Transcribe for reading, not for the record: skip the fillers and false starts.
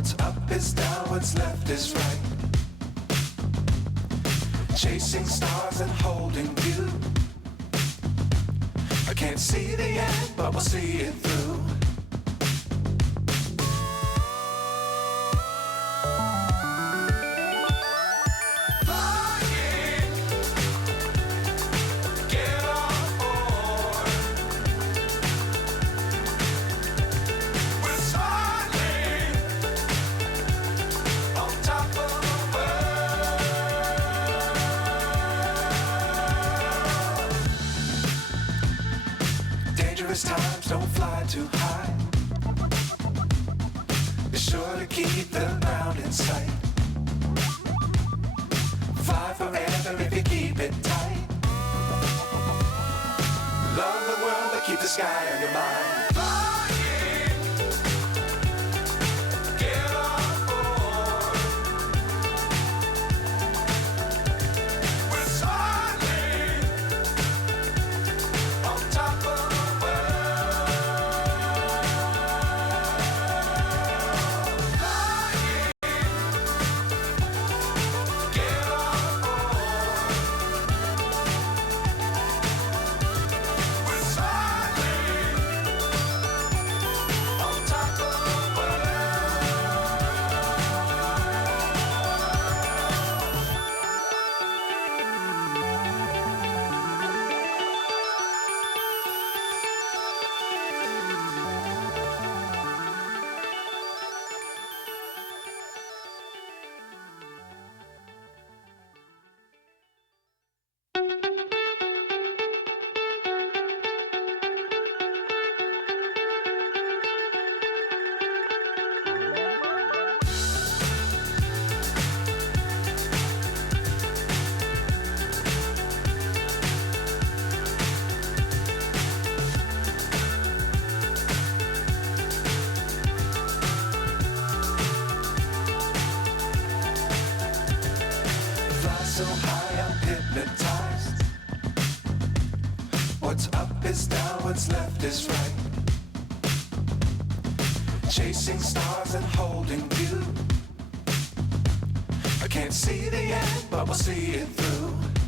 What's up is down, what's left is right. Chasing stars and holding you. I can't see the end, but we'll see it through. Dangerous times, don't fly too high. Be sure to keep the ground in sight. Fly forever if you keep it tight. Love the world, but keep the sky on your mind. So high, I'm hypnotized. What's up is down, what's left is right. Chasing stars and holding you. I can't see the end, but we'll see it through.